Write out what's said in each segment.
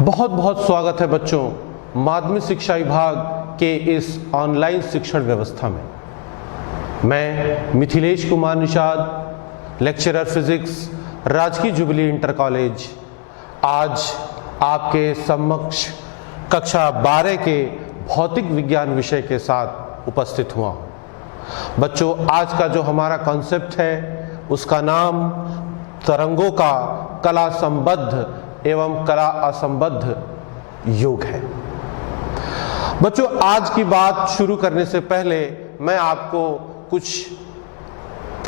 बहुत बहुत स्वागत है बच्चों माध्यमिक शिक्षा विभाग के इस ऑनलाइन शिक्षण व्यवस्था में। मैं मिथिलेश कुमार निषाद, लेक्चरर फिजिक्स, राजकीय जुबली इंटर कॉलेज, आज आपके समक्ष कक्षा 12 के भौतिक विज्ञान विषय के साथ उपस्थित हुआ हूँ। बच्चों, आज का जो हमारा कॉन्सेप्ट है उसका नाम तरंगों का कला संबद्ध एवं कला असंबद्ध योग है। बच्चों, आज की बात शुरू करने से पहले मैं आपको कुछ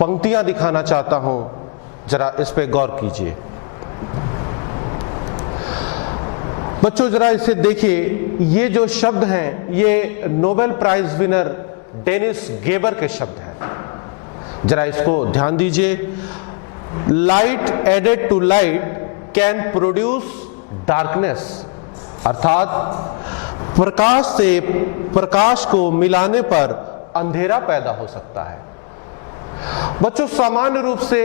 पंक्तियां दिखाना चाहता हूं, जरा इस पे गौर कीजिए। बच्चों जरा इसे देखिए, ये जो शब्द हैं ये Nobel prize winner Dennis Gabor के शब्द हैं। जरा इसको ध्यान दीजिए। Light added to light can produce darkness, अर्थात प्रकाश से प्रकाश को मिलाने पर अंधेरा पैदा हो सकता है। बच्चों, सामान्य रूप से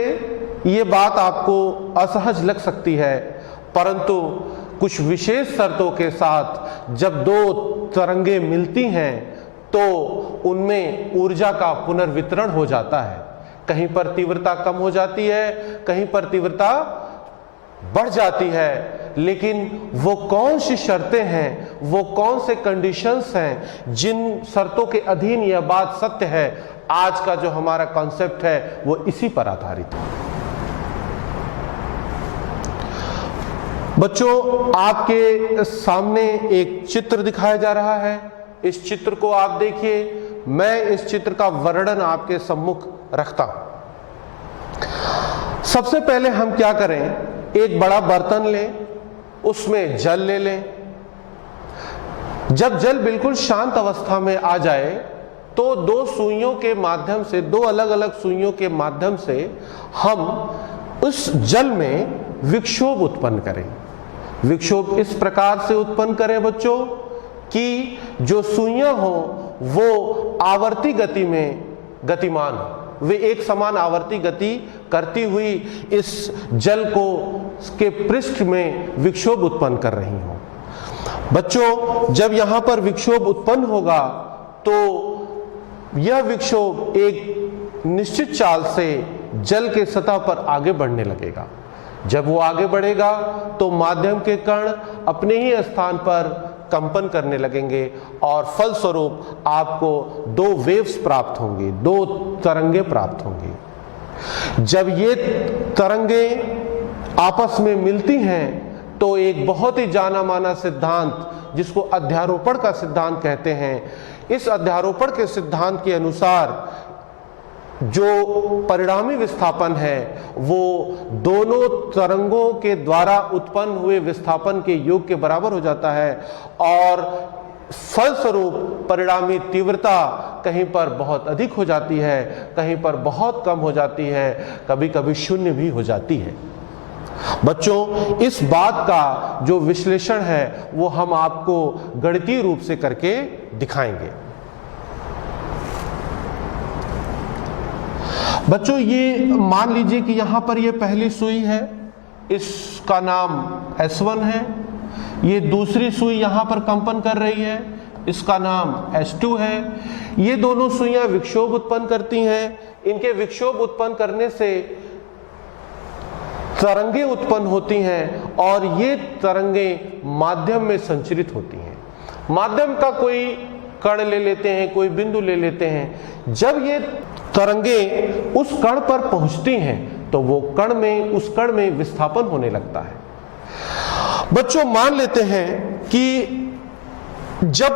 ये बात आपको असहज लग सकती है, परंतु कुछ विशेष शर्तों के साथ जब दो तरंगे मिलती हैं तो उनमें ऊर्जा का पुनर्वितरण हो जाता है। कहीं पर तीव्रता कम हो जाती है, कहीं पर तीव्रता बढ़ जाती है, लेकिन वो कौन सी शर्तें हैं, वो कौन से कंडीशंस हैं जिन शर्तों के अधीन यह बात सत्य है, आज का जो हमारा कॉन्सेप्ट है वो इसी पर आधारित है। बच्चों, आपके सामने एक चित्र दिखाया जा रहा है। इस चित्र को आप देखिए। मैं इस चित्र का वर्णन आपके सम्मुख रखता हूं। सबसे पहले हम क्या करें, एक बड़ा बर्तन लें, उसमें जल ले लें। जब जल बिल्कुल शांत अवस्था में आ जाए तो दो सुइयों के माध्यम से, दो अलग अलग सुइयों के माध्यम से हम उस जल में विक्षोभ उत्पन्न करें। विक्षोभ इस प्रकार से उत्पन्न करें बच्चों कि जो सुइयां हो वो आवर्ती गति में गतिमान हो, वे एक समान आवर्ती गति करती हुई इस जल को के पृष्ठ में विक्षोभ उत्पन्न कर रही हो। बच्चों, जब यहां पर विक्षोभ उत्पन्न होगा तो यह विक्षोभ एक निश्चित चाल से जल के सतह पर आगे बढ़ने लगेगा। जब वो आगे बढ़ेगा तो माध्यम के कण अपने ही स्थान पर कंपन करने लगेंगे और फलस्वरूप आपको दो वेव्स प्राप्त होंगी, दो तरंगे प्राप्त होंगी। जब ये तरंगे आपस में मिलती हैं तो एक बहुत ही जाना माना सिद्धांत, जिसको अध्यारोपण का सिद्धांत कहते हैं, इस अध्यारोपण के सिद्धांत के अनुसार जो परिणामी विस्थापन है वो दोनों तरंगों के द्वारा उत्पन्न हुए विस्थापन के योग के बराबर हो जाता है और फलस्वरूप परिणामी तीव्रता कहीं पर बहुत अधिक हो जाती है, कहीं पर बहुत कम हो जाती है, कभी कभी शून्य भी हो जाती है। बच्चों, इस बात का जो विश्लेषण है वो हम आपको गणितीय रूप से करके दिखाएंगे। बच्चों, ये मान लीजिए कि यहां पर ये पहली सुई है, इसका नाम S1 है। ये दूसरी सुई यहां पर कंपन कर रही है, इसका नाम S2 है। ये दोनों सुइयां विक्षोभ उत्पन्न करती हैं। इनके विक्षोभ उत्पन्न करने से तरंगे उत्पन्न होती हैं और ये तरंगे माध्यम में संचरित होती हैं। माध्यम का कोई कण ले लेते हैं, कोई बिंदु ले लेते हैं। जब ये तरंगे उस कण पर पहुंचती हैं तो वो उस कण में विस्थापन होने लगता है। बच्चों, मान लेते हैं कि जब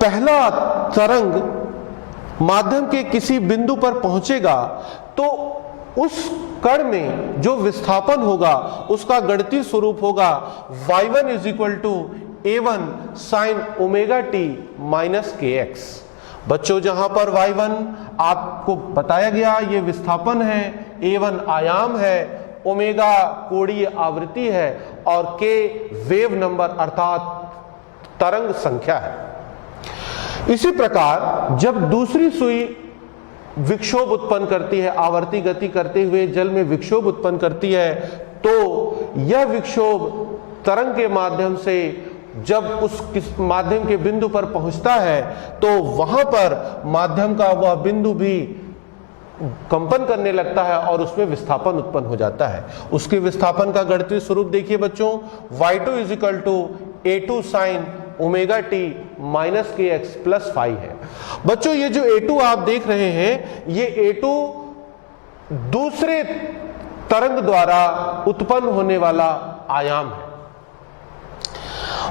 पहला तरंग माध्यम के किसी बिंदु पर पहुंचेगा तो उस कण में जो विस्थापन होगा उसका गणितीय स्वरूप होगा y1 = a1 sin omega t minus kx। बच्चों, जहां पर y1 आपको बताया गया ये विस्थापन है, a1 आयाम है, ओमेगा कोणीय आवृत्ति है और k वेव नंबर अर्थात तरंग संख्या है। इसी प्रकार जब दूसरी सुई विक्षोभ उत्पन्न करती है, आवर्ती गति करते हुए जल में विक्षोभ उत्पन्न करती है, तो यह विक्षोभ तरंग के माध्यम से जब उस माध्यम के बिंदु पर पहुंचता है तो वहां पर माध्यम का वह बिंदु भी कंपन करने लगता है और उसमें विस्थापन उत्पन्न हो जाता है। उसके विस्थापन का गणितीय स्वरूप देखिए बच्चों, y2 = a2 sin omega t minus k x plus phi है। बच्चों ये जो a2 आप देख रहे हैं, ये a2 दूसरे तरंग द्वारा उत्पन्न होने वाला आयाम है।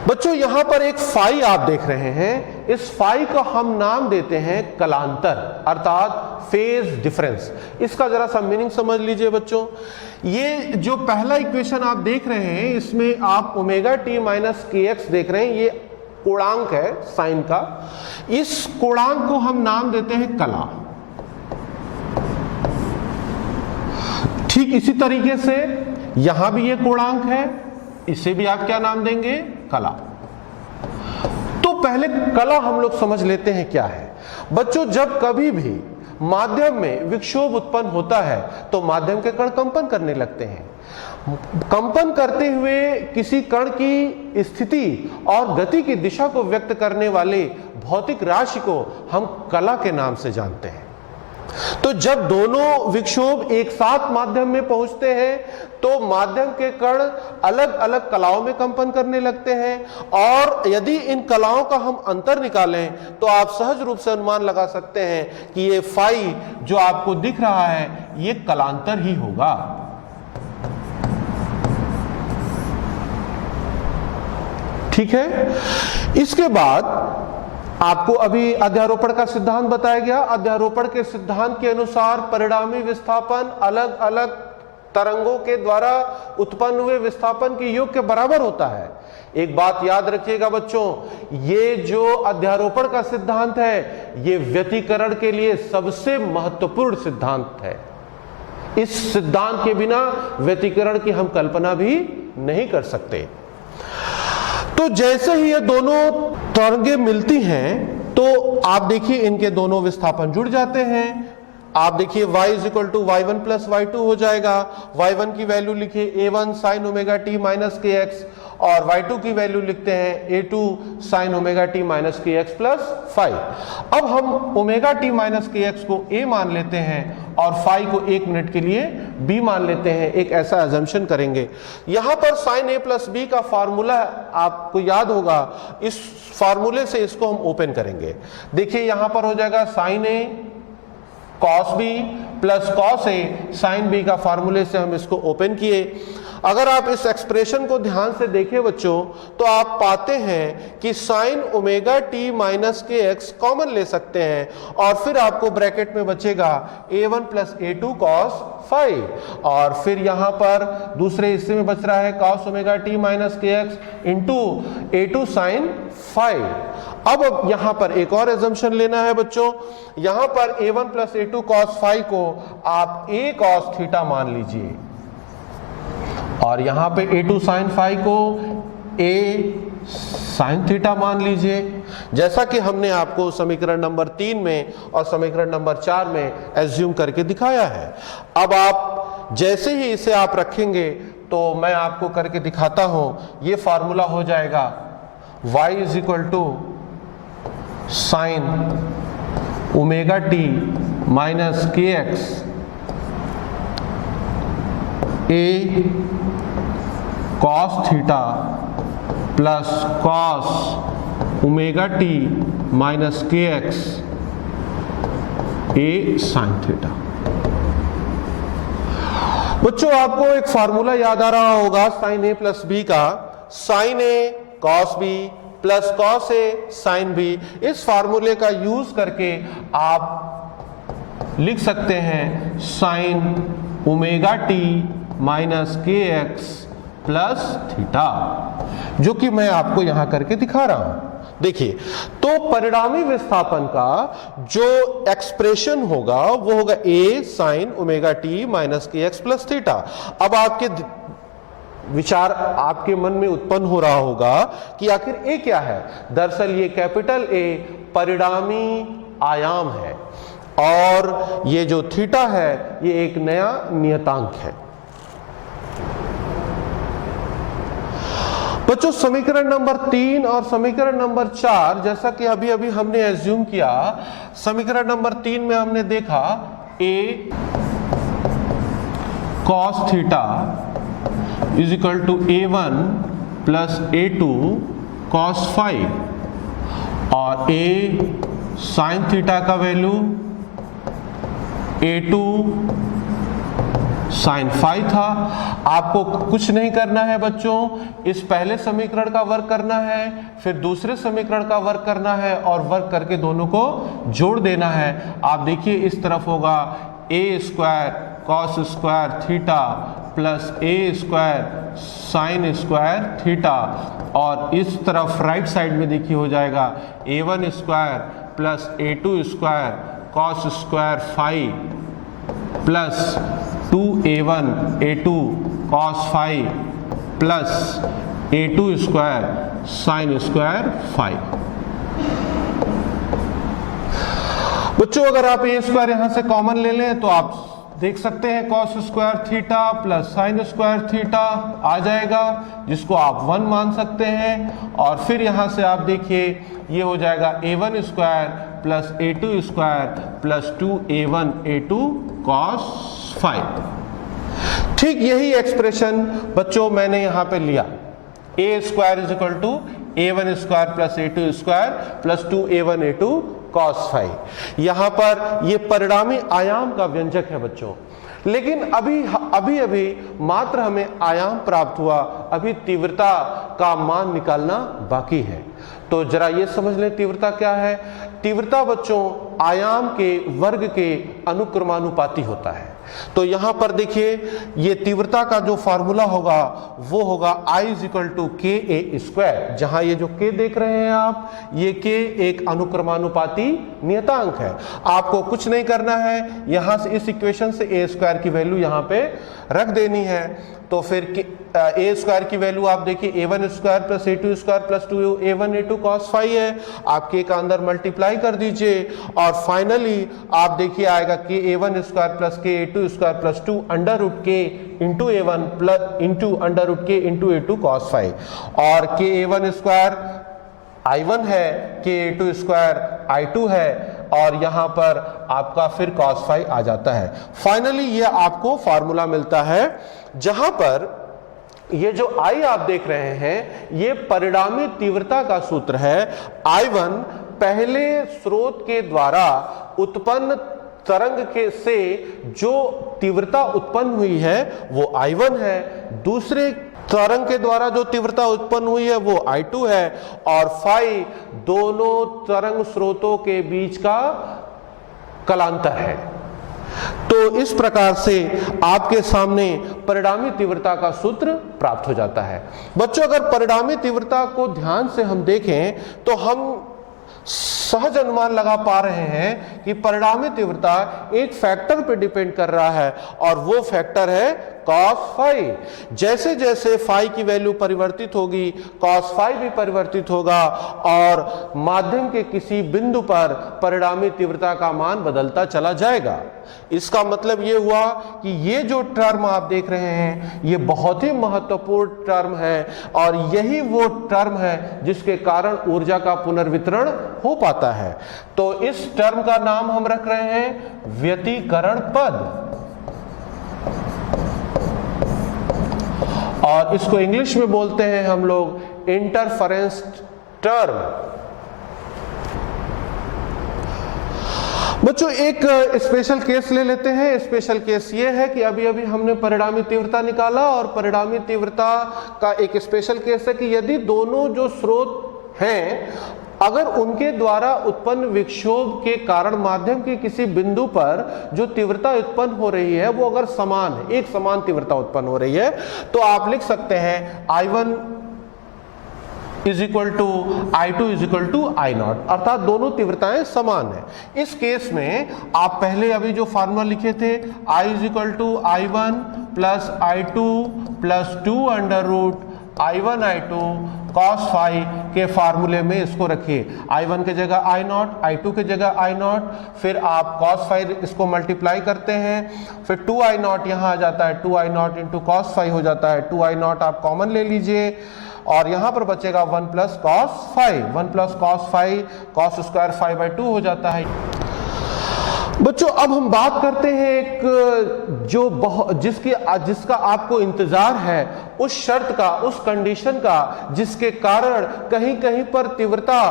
बच्चों यहां पर एक फाई आप देख रहे हैं, इस फाई का हम नाम देते हैं कलांतर अर्थात फेज डिफरेंस। इसका जरा सा मीनिंग समझ लीजिए बच्चों। ये जो पहला इक्वेशन आप देख रहे हैं, इसमें आप omega t minus k x देख रहे हैं, ये कोणांक है साइन का। इस कोणांक को हम नाम देते हैं कला। ठीक इसी तरीके से यहां भी ये कोणांक है, इसे भी आप क्या नाम देंगे, कला। तो पहले कला हम लोग समझ लेते हैं क्या है। बच्चों जब कभी भी माध्यम में विक्षोभ उत्पन्न होता है तो माध्यम के कण कंपन करने लगते हैं। कंपन करते हुए किसी कण की स्थिति और गति की दिशा को व्यक्त करने वाले भौतिक राशि को हम कला के नाम से जानते हैं। तो जब दोनों विक्षोभ एक साथ माध्यम में पहुंचते हैं तो माध्यम के कण अलग अलग कलाओं में कंपन करने लगते हैं, और यदि इन कलाओं का हम अंतर निकालें तो आप सहज रूप से अनुमान लगा सकते हैं कि ये फाई जो आपको दिख रहा है ये कलांतर ही होगा। ठीक है। इसके बाद आपको अभी अध्यारोपण का सिद्धांत बताया गया। अध्यारोपण के सिद्धांत के अनुसार परिणामी विस्थापन अलग अलग तरंगों के द्वारा उत्पन्न हुए विस्थापन के योग के बराबर होता है। एक बात याद रखिएगा बच्चों, ये जो अध्यारोपण का सिद्धांत है ये व्यतिकरण के लिए सबसे महत्वपूर्ण सिद्धांत है। इस सिद्धांत के बिना व्यतिकरण की हम कल्पना भी नहीं कर सकते। तो जैसे ही ये दोनों तरंगें मिलती हैं तो आप देखिए इनके दोनों विस्थापन जुड़ जाते हैं। आप देखिए y = y1 + y2 हो जाएगा। y1 की वैल्यू लिखिए a1 sin omega t minus k x, और y2 की वैल्यू लिखते हैं a2 sin omega t minus k x plus phi. अब हम omega t minus k x को a मान लेते हैं और फाई को 1 मिनट के लिए b मान लेते हैं। एक ऐसा अजम्पशन करेंगे। यहां पर sin a + b का फार्मूला आपको याद होगा, इस फार्मूले से इसको हम ओपन करेंगे। देखिए यहां पर हो जाएगा sin a cos b plus cos a sin b का फार्मूले से हम इसको ओपन किए। अगर आप इस एक्सप्रेशन को ध्यान से देखें बच्चों तो आप पाते हैं कि sine omega t minus k x common ले सकते हैं और फिर आपको ब्रैकेट में बचेगा a1 + a2 cos फाई, और फिर यहां पर दूसरे हिस्से में बच रहा है cos omega t minus k x into a2 sin phi. अब यहां पर एक और एजम्पशन लेना है बच्चों। यहां पर a1 + a2 cos फाई को आप a cos थीटा मान लीजिए, और यहां पे a2 sin फाई को a sin थीटा मान लीजिए, जैसा कि हमने आपको समीकरण नंबर 3 में और समीकरण नंबर 4 में एज्यूम करके दिखाया है। अब आप जैसे ही इसे आप रखेंगे तो मैं आपको करके दिखाता हूं। ये फार्मूला हो जाएगा y = sin omega t minus k x a cos theta plus cos omega t minus k x a sin theta. बच्चों आपको एक फार्मूला याद आ रहा होगा sin a + b का, sin a cos b plus cos a sin b। इस फार्मूले का यूज करके आप लिख सकते हैं sin omega t minus k x plus theta, जो कि मैं आपको यहां करके दिखा रहा हूं। देखिए तो परिणामी विस्थापन का जो एक्सप्रेशन होगा वो होगा a sin omega t minus k x plus theta. अब आपके विचार आपके मन में उत्पन्न हो रहा होगा कि आखिर ए क्या है। दरअसल ये कैपिटल A परिणामी आयाम है और ये जो थीटा है ये एक नया नियतांक है। बच्चों समीकरण नंबर 3 और समीकरण नंबर 4, जैसा कि अभी अभी हमने एज्यूम किया, समीकरण नंबर 3 में हमने देखा a cos theta is equal to a1 plus a2 cos phi, और a sin थीटा का वैल्यू a2 sin फाई था। आपको कुछ नहीं करना है बच्चों, इस पहले समीकरण का वर्क करना है, फिर दूसरे समीकरण का वर्क करना है और वर्क करके दोनों को जोड़ देना है। आप देखिए इस तरफ होगा a square cos square theta plus a square sin square theta, और इस तरफ राइट साइड में देखिए हो जाएगा a1 square plus a2 square cos square phi plus 2a1 a2 cos phi plus a2 square sin square phi. बच्चों अगर आप a स्क्वायर यहां से कॉमन ले लें तो आप देख सकते हैं cos square theta plus sin square theta आ जाएगा, जिसको आप 1 मान सकते हैं। और फिर यहां से आप देखिए ये हो जाएगा a1 square plus a2 square plus 2a1 a2 cos phi. ठीक यही एक्सप्रेशन बच्चों मैंने यहां पे लिया, a square is equal to a1 square plus a2 square plus 2a1 a2 cos phi. यहां पर ये परिणामी आयाम का व्यंजक है बच्चों, लेकिन अभी मात्र हमें आयाम प्राप्त हुआ, अभी तीव्रता का मान निकालना बाकी है। तो जरा ये समझ लें तीव्रता क्या है। तीव्रता बच्चों आयाम के वर्ग के अनुक्रमानुपाती होता है। तो यहां पर देखिए ये तीव्रता का जो फार्मूला होगा वो होगा I इज इक्वल टू के ए स्क्वायर। जहां ये जो k देख रहे हैं आप, ये k एक अनुक्रमानुपाती नियतांक है। आपको कुछ नहीं करना है, यहां से इस इक्वेशन से a स्क्वायर की वैल्यू यहां पे रख देनी है। तो फिर a स्क्वायर की वैल्यू आप देखिए a1 square plus a2 square plus 2a1 a2 cos phi है, आप k का अंदर मल्टीप्लाई कर दीजिए और फाइनली आप देखिए आएगा कि a1 square plus k a2 square plus 2 under root k into a1 plus into under root k into a2 cos phi, और k a1 स्क्वायर I1 है, k a2 स्क्वायर I2 है, और यहां पर आपका फिर cos फाई आ जाता है। फाइनली ये आपको फार्मूला मिलता है, जहां पर ये जो I आप देख रहे हैं ये परिणामी तीव्रता का सूत्र है। I1 पहले स्रोत के द्वारा उत्पन्न तरंग के से जो तीव्रता उत्पन्न हुई है वो I1 है, दूसरे तरंग के द्वारा जो तीव्रता उत्पन्न हुई है वो I2 है, और फाई दोनों तरंग स्रोतों के बीच का कलांतर है। तो इस प्रकार से आपके सामने परिणामी तीव्रता का सूत्र प्राप्त हो जाता है। बच्चों अगर परिणामी तीव्रता को ध्यान से हम देखें तो हम सहज अनुमान लगा पा रहे हैं कि परिणामी तीव्रता एक फैक्टर पे डिपेंड कर रहा है, और वो फैक्टर है cos फाई। जैसे जैसे फाई की वैल्यू परिवर्तित होगी cos फाई भी परिवर्तित होगा, और माध्यम के किसी बिंदु पर परिणामी तीव्रता का मान बदलता चला जाएगा। इसका मतलब ये हुआ कि ये जो टर्म आप देख रहे हैं ये बहुत ही महत्वपूर्ण टर्म है, और यही वो टर्म है जिसके कारण ऊर्जा का पुनर्वितरण हो पाता है। तो इस टर्म का नाम हम रख रहे हैं व्यतिकरण पद, और इसको इंग्लिश में बोलते हैं हम लोग इंटरफेरेंस टर्म। बच्चों एक स्पेशल केस ले लेते हैं। स्पेशल केस ये है कि अभी अभी हमने परिणामी तीव्रता निकाला, और परिणामी तीव्रता का एक स्पेशल केस है कि यदि दोनों जो स्रोत हैं अगर उनके द्वारा उत्पन्न विक्षोभ के कारण माध्यम के किसी बिंदु पर जो तीव्रता उत्पन्न हो रही है वो अगर समान है, एक समान तीव्रता उत्पन्न हो रही है, तो आप लिख सकते हैं I1 is equal to I2 is equal to I0, अर्थात दोनों तीव्रताएं समान है। इस केस में आप पहले अभी जो फार्मूला लिखे थे I is equal to I1 plus I2 plus 2 under root I1 I2 cos phi के फार्मूले में इसको रखिए, I1 के जगह I0, I2 के जगह I0, फिर आप cos phi इसको मल्टीप्लाई करते हैं, फिर 2I0 यहाँ आ जाता है, 2I0 इंटू cos phi हो जाता है, 2I0 आप कॉमन ले लीजिए और यहाँ पर बचेगा 1 plus cos phi, 1 plus cos phi, cos square phi by 2 हो जाता है। बच्चों अब हम बात करते हैं एक जिसका आपको इंतजार है, उस शर्त का, उस कंडीशन का जिसके कारण कहीं कहीं पर तीव्रता,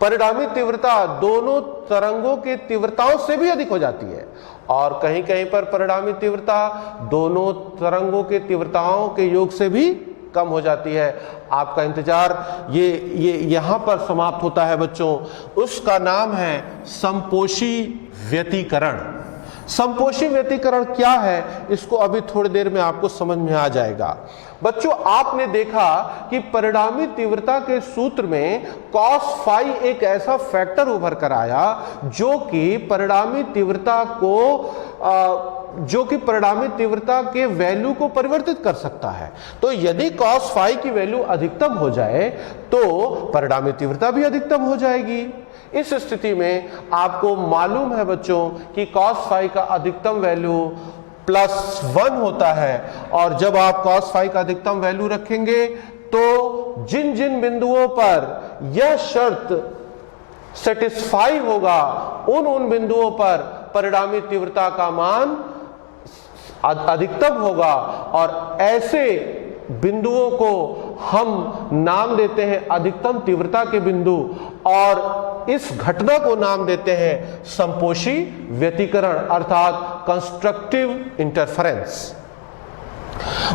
परिणामी तीव्रता दोनों तरंगों के तीव्रताओं से भी अधिक हो जाती है और कहीं कहीं पर परिणामी तीव्रता दोनों तरंगों के तीव्रताओं के योग से भी कम हो जाती है। आपका इंतजार ये यहां पर समाप्त होता है बच्चों। उसका नाम है समपोषी व्यतिकरण। समपोषी व्यतिकरण क्या है, इसको अभी थोड़ी देर में आपको समझ में आ जाएगा। बच्चों आपने देखा कि परिणामी तीव्रता के सूत्र में cos phi एक ऐसा फैक्टर उभर कर आया जो कि परिणामी तीव्रता के वैल्यू को परिवर्तित कर सकता है। तो यदि cos phi की वैल्यू अधिकतम हो जाए तो परिणामी तीव्रता भी अधिकतम हो जाएगी। इस स्थिति में आपको मालूम है बच्चों कि cos phi का अधिकतम वैल्यू +1 होता है और जब आप cos phi का अधिकतम वैल्यू रखेंगे तो जिन जिन बिंदुओं पर यह शर्त सेटिस्फाई होगा उन बिंदुओं पर परिणामी तीव्रता का मान अधिकतम होगा और ऐसे बिंदुओं को हम नाम देते हैं अधिकतम तीव्रता के बिंदु और इस घटना को नाम देते हैं समपोषी व्यतिकरण अर्थात कंस्ट्रक्टिव इंटरफेरेंस।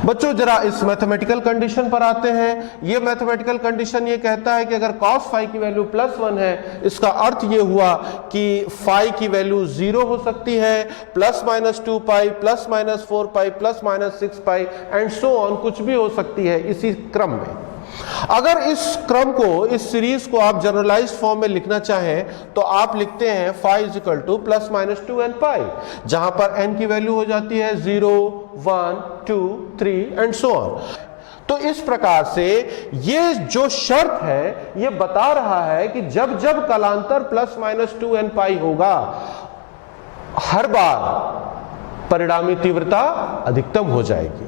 बच्चों जरा इस मैथमेटिकल कंडीशन पर आते हैं। ये मैथमेटिकल कंडीशन ये कहता है कि अगर cos phi की वैल्यू +1 है, इसका अर्थ ये हुआ कि phi की वैल्यू 0 हो सकती है, ±2 पाई, ±4 पाई, ±6 पाई एंड सो ऑन, कुछ भी हो सकती है इसी क्रम में। अगर इस क्रम को, इस सीरीज को आप जनरलाइज्ड फॉर्म में लिखना चाहें तो आप लिखते हैं phi ±2n पाई, जहां पर n की वैल्यू हो जाती है 0, 1, 2, 3 एंड सो ऑन। तो इस प्रकार से ये जो शर्त है ये बता रहा है कि जब जब कालांतर ±2n पाई होगा हर बार परिणामी तीव्रता अधिकतम हो जाएगी।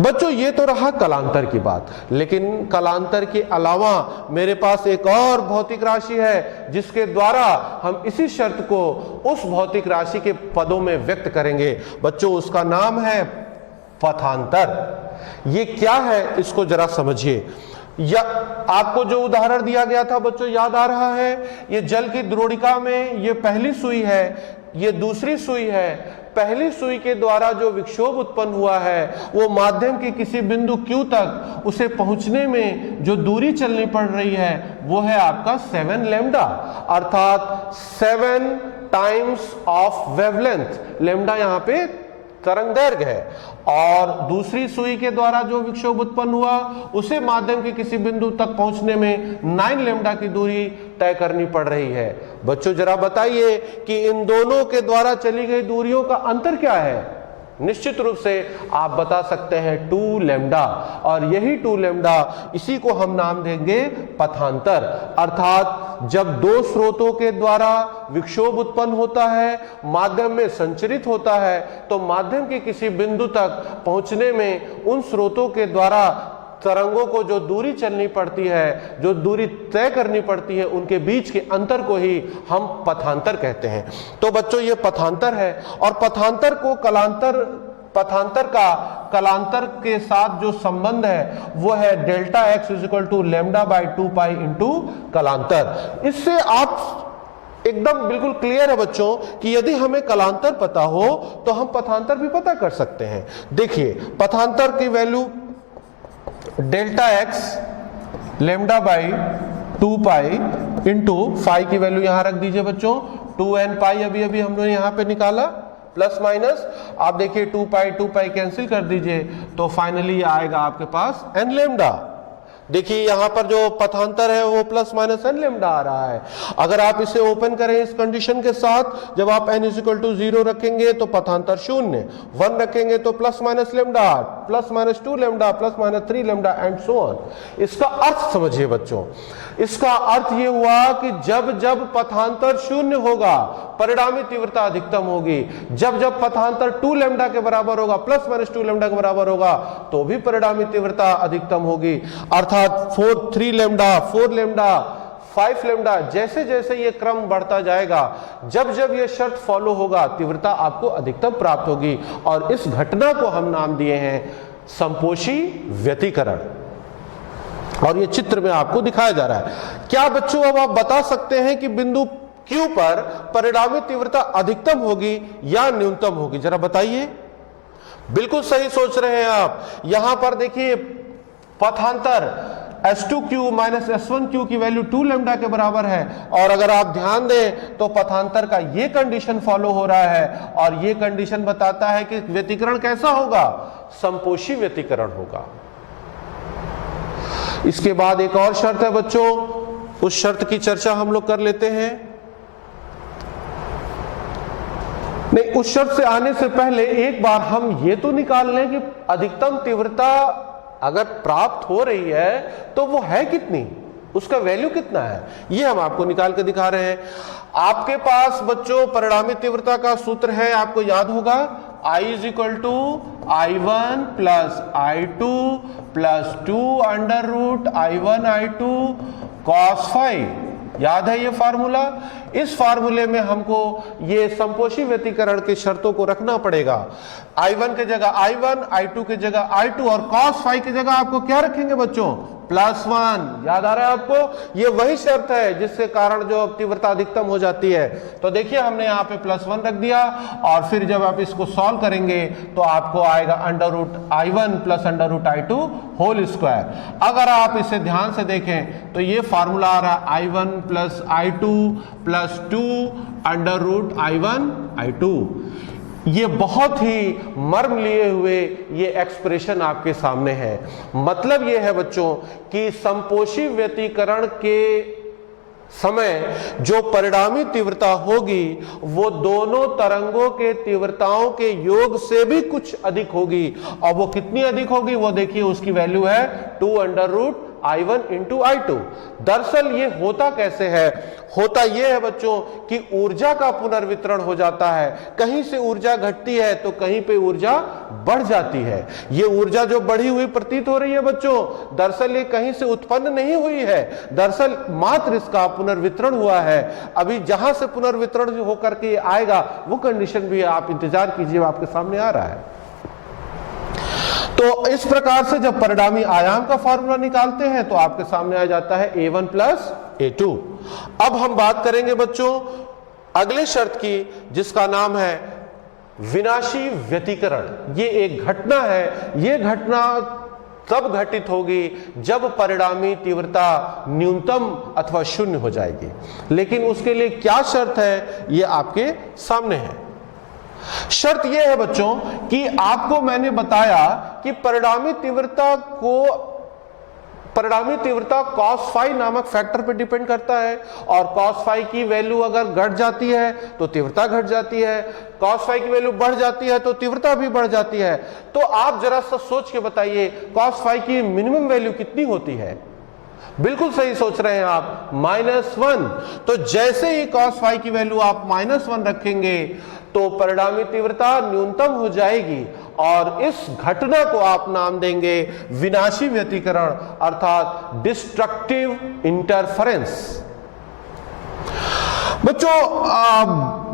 बच्चों ये तो रहा कालांतर की बात, लेकिन कालांतर के अलावा मेरे पास एक और भौतिक राशि है जिसके द्वारा हम इसी शर्त को उस भौतिक राशि के पदों में व्यक्त करेंगे। बच्चों उसका नाम है पथांतर। ये क्या है इसको जरा समझिए। या आपको जो उदाहरण दिया गया था बच्चों याद आ रहा है, ये जल की द्रोणिका में ये पहली सुई है, ये दूसरी सुई है। पहली सुई के द्वारा जो विक्षोभ उत्पन्न हुआ है वो माध्यम के किसी बिंदु Q तक उसे पहुंचने में जो दूरी चलनी पड़ रही है वो है आपका 7 लैम्डा, अर्थात 7 टाइम्स ऑफ वेवलेंथ। लैम्डा यहाँ पे तरंग दैर्घ्य है। और दूसरी सुई के द्वारा जो विक्षोभ उत्पन्न हुआ उसे माध्यम के किसी बिंदु तक पहुंचने में 9 लैम्डा की दूरी तय करनी पड़ रही है। बच्चों जरा बताइए कि इन दोनों के द्वारा चली गई दूरियों का अंतर क्या है। निश्चित रूप से आप बता सकते हैं 2 लैम्डा, और यही 2 लैम्डा इसी को हम नाम देंगे पथांतर। अर्थात जब दो स्रोतों के द्वारा विक्षोभ उत्पन्न होता है, माध्यम में संचरित होता है, तो माध्यम के किसी बिंदु तक पहुंचने में उन स्रोतों के द्वारा तरंगों को जो दूरी चलनी पड़ती है, जो दूरी तय करनी पड़ती है, उनके बीच के अंतर को ही हम पथांतर कहते हैं। तो बच्चों ये पथांतर है और पथांतर को पथांतर का कालांतर के साथ जो संबंध है वो है डेल्टा x = λ/2 पाई इंटू कालांतर। इससे आप एकदम बिल्कुल क्लियर है बच्चों कि यदि हमें कालांतर पता हो तो हम पथांतर भी पता कर सकते हैं। देखिए पथांतर की value delta x λ/2 pi into phi की वैल्यू यहां रख दीजिए बच्चों 2n पाई, अभी हमने यहां पे निकाला, प्लस माइनस आप देखिए 2 पाई कैंसिल कर दीजिए तो फाइनली आएगा आपके पास n लैम्डा। देखिए यहां पर जो पथांतर है वो प्लस माइनस एन लेमडा आ रहा है। अगर आप इसे ओपन करें इस कंडीशन के साथ, जब आप n इज इक्वल टू 0 रखेंगे तो पथांतर 0, 1 रखेंगे तो plus minus lambda, plus minus 2 lambda, plus minus 3 lambda and so on. इसका अर्थ समझिए बच्चों, इसका अर्थ ये हुआ कि जब जब पथांतर 0 होगा परिणामी तीव्रता अधिकतम होगी, जब जब पथांतर 2 लेमडा के बराबर होगा, प्लस माइनस 2 लेमडा के बराबर होगा, तो भी परिणामी तीव्रता अधिकतम होगी। अर्थात 3 लेमडा, 4 लेमडा, 5 लेमडा, जैसे जैसे ये क्रम बढ़ता जाएगा, जब जब ये शर्त फॉलो होगा, तीव्रता आपको अधिकतम प्राप्त होगी। और इस घटना को हम नाम दिए हैं संपोषी व्यतिकरण, और ये चित्र में आपको दिखाया जा रहा है। क्या बच्चों अब आप बता सकते हैं कि बिंदु Q पर परिणामी तीव्रता अधिकतम होगी या न्यूनतम होगी? जरा बताइए। बिल्कुल सही सोच रहे हैं आप। यहां पर देखिए पथांतर S2Q माइनस S1Q की वैल्यू 2 लेमडा के बराबर है, और अगर आप ध्यान दें तो पथांतर का ये कंडीशन फॉलो हो रहा है, और ये कंडीशन बताता है कि व्यतिकरण कैसा होगा, संपोषी व्यतिकरण होगा। इसके बाद एक और शर्त है बच्चों, उस शर्त की चर्चा हम लोग कर लेते हैं। नहीं, उस शर्त से आने से पहले एक बार हम ये तो निकाल लें कि अधिकतम तीव्रता अगर प्राप्त हो रही है तो वो है कितनी, उसका वैल्यू कितना है, ये हम आपको निकाल के दिखा रहे हैं। आपके पास बच्चों परिणामी तीव्रता का सूत्र है, आपको याद होगा, I is equal to I1 plus I2 plus 2 under root I1 I2 cos phi. याद है ये फार्मूला? इस फार्मूले में हमको ये संपोषी व्यतिकरण की शर्तों को रखना पड़ेगा। I1 के जगह I1, I2 के जगह I2, और cos फाई की जगह आपको क्या रखेंगे बच्चों, +1। याद आ रहा है आपको? ये वही शर्त है जिसके कारण जो तीव्रता अधिकतम हो जाती है। तो देखिए हमने यहाँ पे +1 रख दिया, और फिर जब आप इसको सॉल्व करेंगे तो आपको आएगा under root I1 plus under root I2 whole square. अगर आप इसे ध्यान से देखें तो ये फार्मूला आ रहा है I1 plus I2 plus 2 under root I1 I2। ये बहुत ही मर्म लिए हुए ये एक्सप्रेशन आपके सामने है। मतलब ये है बच्चों कि संपोषी व्यतिकरण के समय जो परिणामी तीव्रता होगी वो दोनों तरंगों के तीव्रताओं के योग से भी कुछ अधिक होगी। और वो कितनी अधिक होगी वो देखिए, उसकी वैल्यू है 2 under root I1 into I2। दरअसल ये होता कैसे है? होता ये है बच्चों कि ऊर्जा का पुनर्वितरण हो जाता है। कहीं से ऊर्जा घटती है तो कहीं पे ऊर्जा बढ़ जाती है। ये ऊर्जा जो बढ़ी हुई प्रतीत हो रही है बच्चों, दरअसल ये कहीं से उत्पन्न नहीं हुई है, दरअसल मात्र इसका पुनर्वितरण हुआ है। अभी जहां से पुनर्वितरण होकर के आएगा वो कंडीशन भी आप इंतजार कीजिए, आपके सामने आ रहा है। तो इस प्रकार से जब परिणामी आयाम का फॉर्मूला निकालते हैं तो आपके सामने आ जाता है A1 प्लस A2। अब हम बात करेंगे बच्चों अगले शर्त की, जिसका नाम है विनाशी व्यतिकरण। ये एक घटना है, ये घटना तब घटित होगी जब परिणामी तीव्रता न्यूनतम अथवा 0 हो जाएगी। लेकिन उसके लिए क्या शर्त है ये आपके सामने है। शर्त यह है बच्चों कि आपको मैंने बताया कि परिणामी तीव्रता cos फाई नामक फैक्टर पर डिपेंड करता है, और cos फाई की वैल्यू अगर घट जाती है तो तीव्रता घट जाती है, cos फाई की वैल्यू बढ़ जाती है तो तीव्रता भी बढ़ जाती है। तो आप जरा सा सोच के बताइए cos फाई की मिनिमम वैल्यू कितनी होती है? बिल्कुल सही सोच रहे हैं आप, -1। तो जैसे ही cos फाई की वैल्यू आप -1 रखेंगे तो परिणामी तीव्रता न्यूनतम हो जाएगी, और इस घटना को आप नाम देंगे विनाशी व्यतिकरण अर्थात डिस्ट्रक्टिव इंटरफेरेंस। बच्चों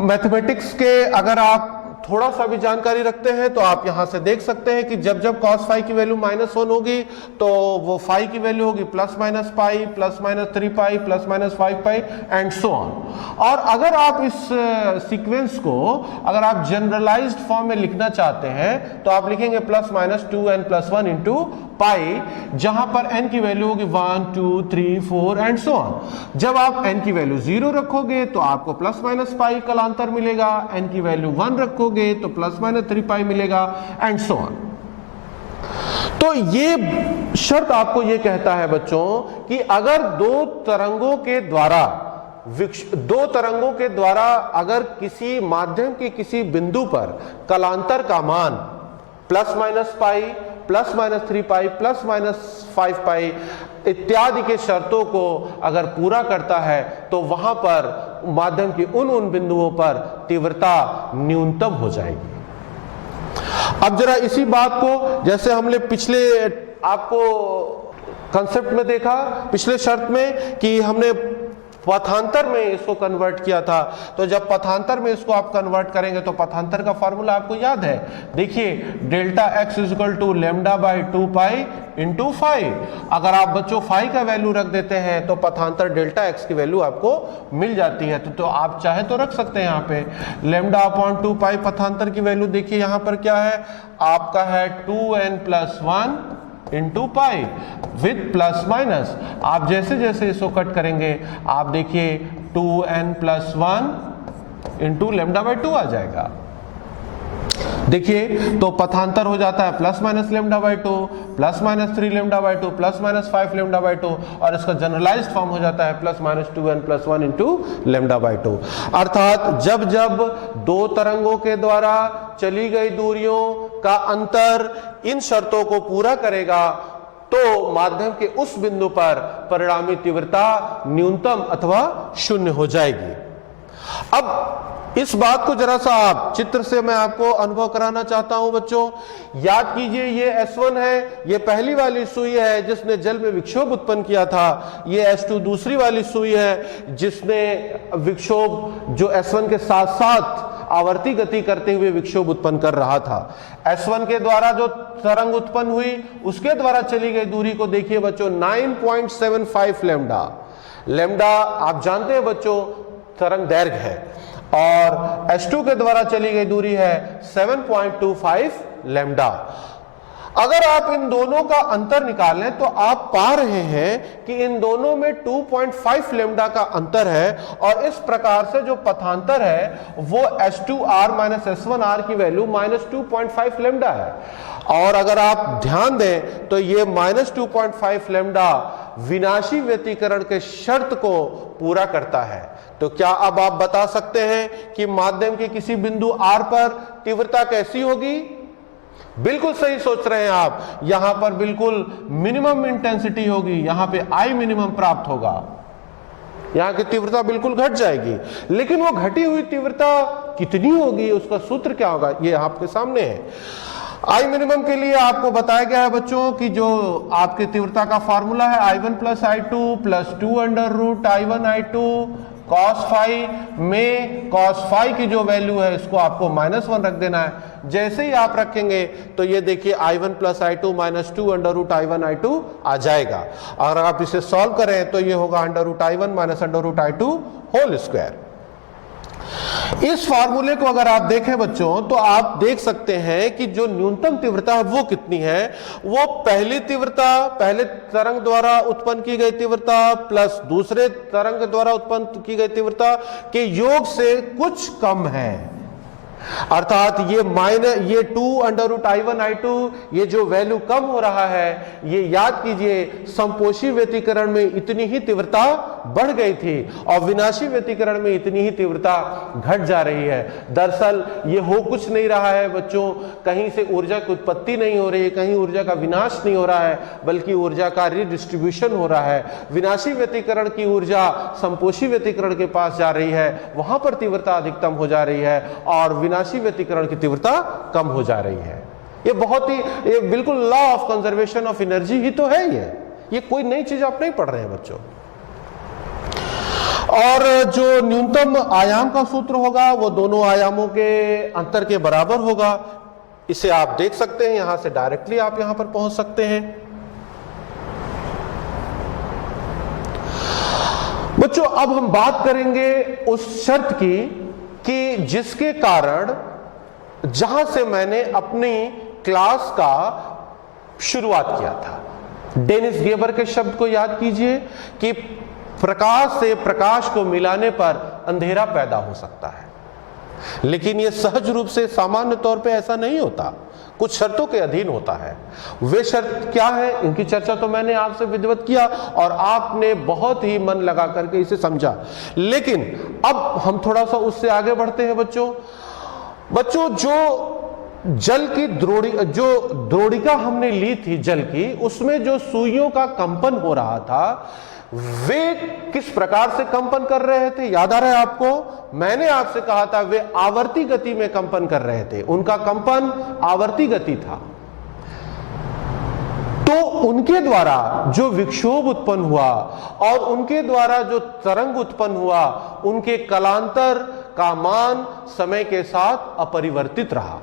मैथमेटिक्स के अगर आप थोड़ा सा भी जानकारी रखते हैं तो आप यहां से देख सकते हैं कि जब जब cos फाई की वैल्यू -1 होगी तो वो फाई की वैल्यू होगी +- पाई, +- 3 पाई, +- 5 पाई एंड सो ऑन। और अगर आप इस सीक्वेंस को अगर आप जनरलाइज्ड फॉर्म में लिखना चाहते हैं तो आप लिखेंगे +-2n+1 इंटू पाई, जहां पर n की वैल्यू होगी 1 2 3 4 एंड सो ऑन। जब आप n की वैल्यू 0 रखोगे तो आपको +- पाई कालांतर मिलेगा, n की वैल्यू 1 रखोगे तो +- 3 पाई मिलेगा एंड सो ऑन। तो तो ये शर्त आपको ये कहता है बच्चों कि अगर दो तरंगों के द्वारा अगर किसी माध्यम के किसी बिंदु पर कलांतर का मान plus minus pi, plus minus 3 पाई, प्लस माइनस 5 पाई इत्यादि के शर्तों को अगर पूरा करता है तो वहां पर माध्यम की उन बिंदुओं पर तीव्रता न्यूनतम हो जाएगी। अब जरा इसी बात को, जैसे हमने पिछले आपको कंसेप्ट में देखा, पिछले शर्त में कि हमने पथांतर में इसको कन्वर्ट किया था, तो जब पथांतर में इसको आप कन्वर्ट करेंगे तो पथांतर का फार्मूला आपको याद है। देखिए delta x equal to lambda by 2 pi into 5। अगर आप बच्चों 5 का वैल्यू रख देते हैं तो पथांतर डेल्टा x की वैल्यू आपको मिल जाती है। तो आप चाहे तो रख सकते हैं यहाँ पे लैम्डा अपॉन 2 पाई पथांतर की वैल्यू। देखिए यहाँ पर क्या है आपका है 2n plus 1 into pi with plus minus. आप जैसे जैसे इसको कट करेंगे आप देखिए 2n plus 1 into lambda by 2 आ जाएगा। देखिए तो पथांतर हो जाता है plus minus lambda by 2, plus minus 3 lambda by 2, plus minus 5 lambda by 2, और इसका जनरलाइज्ड फॉर्म हो जाता है plus minus 2n plus 1 into lambda by 2। अर्थात जब जब दो तरंगों के द्वारा चली गई दूरियों का अंतर इन शर्तों को पूरा करेगा तो माध्यम के उस बिंदु पर परिणामी तीव्रता न्यूनतम अथवा शून्य हो जाएगी। अब इस बात को जरा सा आप चित्र से मैं आपको अनुभव कराना चाहता हूं बच्चों। याद कीजिए ये S1 है, ये पहली वाली सुई है जिसने जल में विक्षोभ उत्पन्न किया था। ये S2 दूसरी वाली सुई है जिसने विक्षोभ जो S1 के साथ साथ आवर्ती गति करते हुए विक्षोभ उत्पन्न कर रहा था। S1 के द्वारा जो तरंग उत्पन्न हुई उसके द्वारा चली गई दूरी को देखिए बच्चों 9.75 लैम्डा। लैम्डा आप जानते हैं बच्चों तरंग दैर्घ्य है, और S2 के द्वारा चली गई दूरी है 7.25 लैम्डा। अगर आप इन दोनों का अंतर निकालें तो आप पा रहे हैं कि इन दोनों में 2.5 लैम्डा का अंतर है, और इस प्रकार से जो पथांतर है वो S2R माइनस S1R की वैल्यू माइनस 2.5 लैम्डा है। और अगर आप ध्यान दें तो ये माइनस 2.5 लैम्डा विनाशी व्यतिकरण के शर्त को पूरा करता है। तो क्या अब आप बता सकते हैं कि माध्यम के किसी बिंदु R पर तीव्रता कैसी होगी? बिल्कुल सही सोच रहे हैं आप, यहां पर बिल्कुल मिनिमम इंटेंसिटी होगी, यहां पे I मिनिमम प्राप्त होगा, यहां की तीव्रता बिल्कुल घट जाएगी। लेकिन वो घटी हुई तीव्रता कितनी होगी, उसका सूत्र क्या होगा, ये आपके सामने है। I मिनिमम के लिए आपको बताया गया है बच्चों कि जो आपकी तीव्रता का फार्मूला है I1 plus I2 plus 2 under root I1 I2 cos phi में cos फाई की जो वैल्यू है इसको आपको -1 रख देना है। जैसे ही आप रखेंगे तो ये देखिए I1 plus I2 minus 2 under root I1 I2 आ जाएगा। अगर आप इसे सॉल्व करें तो ये होगा under root I1 minus under root I2 whole square. इस फार्मूले को अगर आप देखें बच्चों तो आप देख सकते हैं कि जो न्यूनतम तीव्रता है वो कितनी है। वो पहली तीव्रता, पहले तरंग द्वारा उत्पन्न की गई तीव्रता प्लस दूसरे तरंग द्वारा उत्पन्न की गई तीव्रता के योग से कुछ कम है। अर्थात ये 2 अंडर रूट I1 I2 ये जो वैल्यू कम हो रहा है, ये याद कीजिए संपोषी व्यतिकरण में इतनी ही तीव्रता बढ़ गई थी और विनाशी व्यतिकरण में इतनी ही तीव्रता घट जा रही है। दरअसल ये हो कुछ नहीं रहा है बच्चों, कहीं से ऊर्जा की उत्पत्ति नहीं हो रही है, कहीं ऊर्जा का विनाश नहीं हो रहा है, बल्कि ऊर्जा का रिडिस्ट्रीब्यूशन हो रहा है। विनाशी व्यतिकरण की ऊर्जा संपोषी व्यतिकरण के पास जा रही है, वहां पर तीव्रता अधिकतम हो जा रही है और विनाशी व्यतिकरण की तीव्रता कम हो जा रही है। ये बिल्कुल law of conservation of energy ही तो है। ये कोई नई चीज आप नहीं पढ़ रहे हैं बच्चों। और जो न्यूनतम आयाम का सूत्र होगा वो दोनों आयामों के अंतर के बराबर होगा। इसे आप देख सकते हैं, यहां से डायरेक्टली आप यहां पर पहुंच सकते हैं। बच्चों अब हम बात करेंगे उस शर्त की कि जिसके कारण जहां से मैंने अपनी क्लास का शुरुआत किया था। डेनिस गेबर के शब्द को याद कीजिए कि प्रकाश से प्रकाश को मिलाने पर अंधेरा पैदा हो सकता है। लेकिन ये सहज रूप से सामान्य तौर पे ऐसा नहीं होता, कुछ शर्तों के अधीन होता है। वे शर्त क्या है, इनकी चर्चा तो मैंने आपसे विधिवत किया और आपने बहुत ही मन लगा करके इसे समझा। लेकिन अब हम थोड़ा सा उससे आगे बढ़ते हैं बच्चों। जो जल की द्रोणिका हमने ली थी जल की, उसमें जो सुइयों का कंपन हो रहा था, वे किस प्रकार से कंपन कर रहे थे, याद आ रहा है आपको? मैंने आपसे कहा था वे आवर्ती गति में कंपन कर रहे थे, उनका कंपन आवर्ती गति था। तो उनके द्वारा जो विक्षोभ उत्पन्न हुआ और उनके द्वारा जो तरंग उत्पन्न हुआ, उनके कलांतर का मान समय के साथ अपरिवर्तित रहा।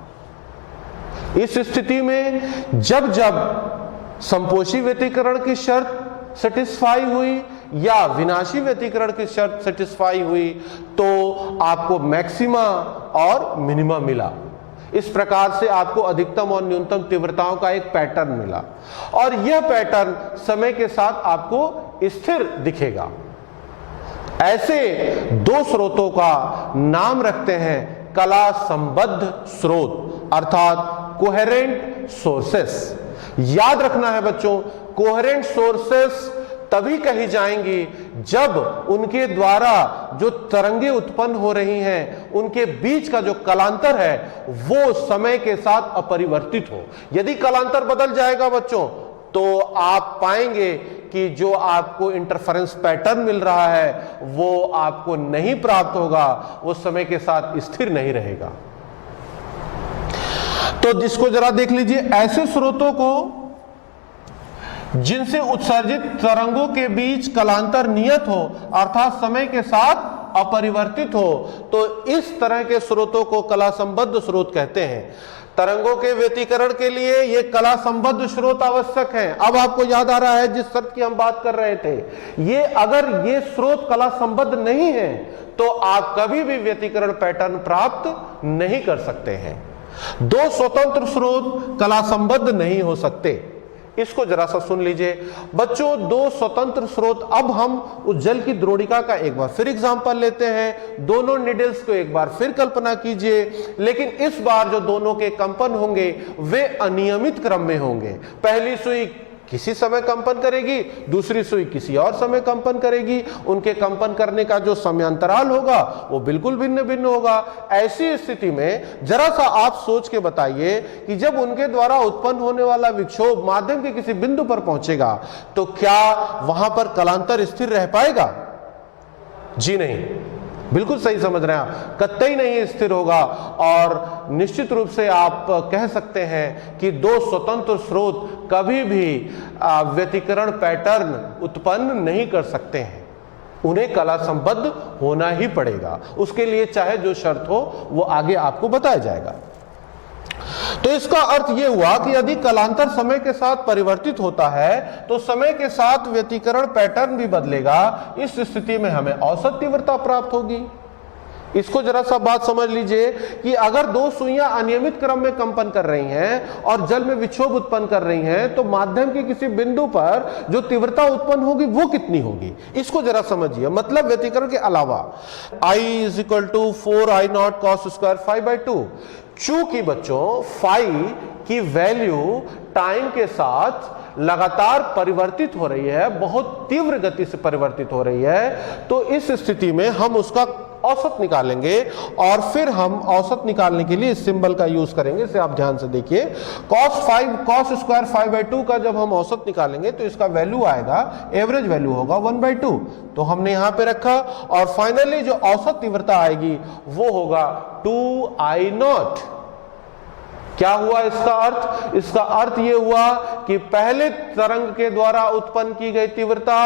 इस स्थिति में जब संपोषी व्यतिकरण की शर्त सेटिस्फाई हुई या विनाशी व्यतिकरण की शर्त सेटिस्फाई हुई, तो आपको मैक्सिमा और मिनिमा मिला। इस प्रकार से आपको अधिकतम और न्यूनतम तीव्रताओं का एक पैटर्न मिला और यह पैटर्न समय के साथ आपको स्थिर दिखेगा। ऐसे दो स्रोतों का नाम रखते हैं कला संबद्ध स्रोत, अर्थात कोहेरेंट सोर्सेस। याद रखना है बच्चों, कोहेरेंट सोर्सेस तभी कही जाएंगी जब उनके द्वारा जो तरंगे उत्पन्न हो रही हैं, उनके बीच का जो कलांतर है वो समय के साथ अपरिवर्तित हो। यदि कलांतर बदल जाएगा बच्चों, तो आप पाएंगे कि जो आपको इंटरफेरेंस पैटर्न मिल रहा है वो आपको नहीं प्राप्त होगा, वो समय के साथ स्थिर नहीं रहेगा। तो जिसको जरा देख लीजिए, ऐसे स्रोतों को जिनसे उत्सर्जित तरंगों के बीच कलांतर नियत हो, अर्थात समय के साथ अपरिवर्तित हो, तो इस तरह के स्रोतों को कला संबद्ध स्रोत कहते हैं। तरंगों के व्यतिकरण के लिए ये कला संबद्ध स्रोत आवश्यक हैं। अब आपको याद आ रहा है जिस शर्त की हम बात कर रहे थे, ये अगर ये स्रोत कला संबद्ध नहीं है तो आप कभी भी व्यतिकरण पैटर्न प्राप्त नहीं कर सकते हैं। दो स्वतंत्र स्रोत कला संबद्ध नहीं हो सकते। इसको जरा सा सुन लीजिए बच्चों, दो स्वतंत्र स्रोत। अब हम उस जल की द्रोणिका का एक बार फिर एग्जांपल लेते हैं। दोनों निडल्स को एक बार फिर कल्पना कीजिए, लेकिन इस बार जो दोनों के कंपन होंगे वे अनियमित क्रम में होंगे। पहली सुई किसी समय कंपन करेगी, दूसरी सुई किसी और समय कंपन करेगी। उनके कंपन करने का जो समयांतराल होगा वो बिल्कुल भिन्न भिन्न होगा। ऐसी स्थिति में जरा सा आप सोच के बताइए कि जब उनके द्वारा उत्पन्न होने वाला विक्षोभ माध्यम के किसी बिंदु पर पहुंचेगा तो क्या वहां पर कलांतर स्थिर रह पाएगा? जी नहीं, बिल्कुल सही समझ रहे हैं आप, कतई नहीं स्थिर होगा। और निश्चित रूप से आप कह सकते हैं कि दो स्वतंत्र स्रोत कभी भी व्यतिकरण पैटर्न उत्पन्न नहीं कर सकते हैं, उन्हें कला संबद्ध होना ही पड़ेगा। उसके लिए चाहे जो शर्त हो वो आगे आपको बताया जाएगा। तो इसका अर्थ यह हुआ कि यदि कलांतर समय के साथ परिवर्तित होता है तो समय के साथ व्यतिकरण पैटर्न भी बदलेगा। इस स्थिति में हमें औसत तीव्रता प्राप्त होगी। इसको जरा सा बात समझ लीजिए कि अगर दो सुइयां अनियमित क्रम में कंपन कर रही हैं और जल में विक्षोभ उत्पन्न कर रही हैं, तो माध्यम के किसी बिंदु पर जो तीव्रता उत्पन्न होगी वो कितनी होगी, इसको जरा समझिए। मतलब व्यतिकरण के अलावा I = 4I0 cos² φ/2। चूंकि बच्चों फाई की वैल्यू टाइम के साथ लगातार परिवर्तित हो रही है, बहुत तीव्र गति से परिवर्तित हो रही है, तो इस स्थिति में हम उसका औसत निकालेंगे और फिर हम औसत निकालने के लिए इस सिंबल का यूज करेंगे। इसे आप ध्यान से देखिए, cos² φ/2 का जब हम औसत निकालेंगे तो इसका वैल्यू आएगा, एवरेज वैल्यू होगा 1/2। तो हमने यहां पे रखा और फाइनली जो औसत तीव्रता आएगी वो होगा 2I0। क्या हुआ इसका अर्थ? इसका अर्थ यह हुआ कि पहले तरंग के द्वारा उत्पन्न की गई तीव्रता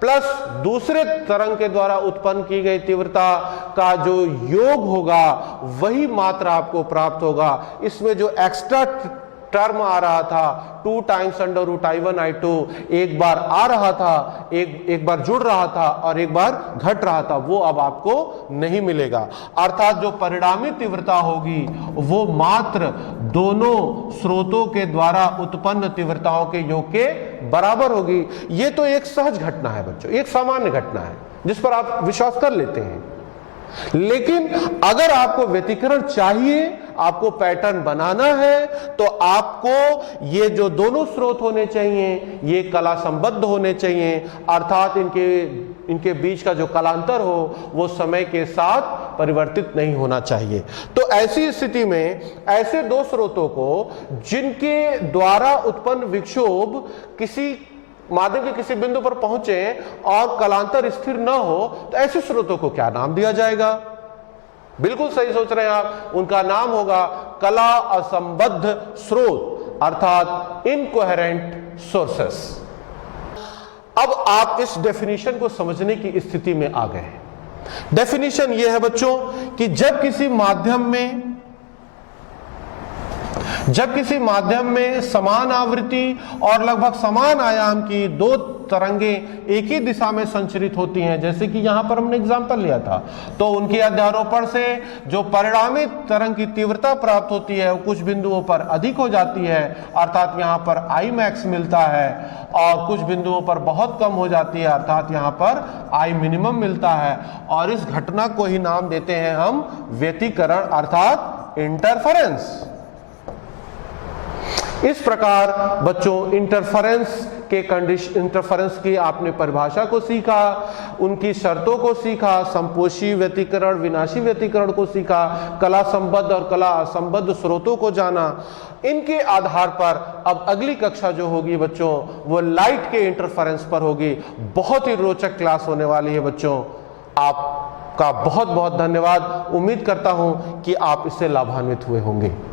प्लस दूसरे तरंग के द्वारा उत्पन्न की गई तीव्रता का जो योग होगा वही मात्रा आपको प्राप्त होगा। इसमें जो एक्स्ट्रा टर्म आ रहा था 2 × √I1I2, एक बार आ रहा था, एक बार जुड़ रहा था और एक बार घट रहा था, वो अब आपको नहीं मिलेगा। अर्थात जो परिणामी तीव्रता होगी वो मात्र दोनों स्रोतों के द्वारा उत्पन्न तीव्रताओं के योग के बराबर होगी। ये तो एक सहज घटना है बच्चों, एक सामान्य घटना है जिस पर आप विश्वास कर लेते हैं। लेकिन अगर आपको व्यतिकरण चाहिए, आपको पैटर्न बनाना है, तो आपको ये जो दोनों स्रोत होने चाहिए ये कला संबद्ध होने चाहिए, अर्थात इनके बीच का जो कलांतर हो वो समय के साथ परिवर्तित नहीं होना चाहिए। तो ऐसी स्थिति में ऐसे दो स्रोतों को जिनके द्वारा उत्पन्न विक्षोभ किसी माध्यम के किसी बिंदु पर पहुंचे और कलांतर स्थिर न हो, तो ऐसे स्रोतों को क्या नाम दिया जाएगा? बिल्कुल सही सोच रहे हैं आप, उनका नाम होगा कला असंबद्ध स्रोत, अर्थात इनकोहेरेंट सोर्सेस। अब आप इस डेफिनेशन को समझने की स्थिति में आ गए हैं। डेफिनेशन यह है बच्चों कि जब किसी माध्यम में समान आवृत्ति और लगभग समान आयाम की दो तरंगें एक ही दिशा में संचरित होती हैं, जैसे कि यहां पर हमने एग्जांपल लिया था, तो उनकी अध्यारोपण से जो परिणामी तरंग की तीव्रता प्राप्त होती है वो कुछ बिंदुओं पर अधिक हो जाती है, अर्थात यहां पर I max मिलता है, और कुछ बिंदुओं पर बहुत कम हो जाती है, अर्थात यहां पर I minimum मिलता है। और इस घटना को ही नाम देते हैं हम व्यतिकरण, अर्थात इंटरफेरेंस। इस प्रकार बच्चों इंटरफेरेंस की आपने परिभाषा को सीखा, उनकी शर्तों को सीखा, संपोषी व्यतिकरण, विनाशी व्यतिकरण को सीखा, कला संबद्ध और कला असंबद्ध स्रोतों को जाना। इनके आधार पर अब अगली कक्षा जो होगी बच्चों वो लाइट के इंटरफेरेंस पर होगी। बहुत ही रोचक क्लास होने वाली है बच्चों। आपका बहुत बहुत धन्यवाद। उम्मीद करता हूं कि आप इससे लाभान्वित हुए होंगे।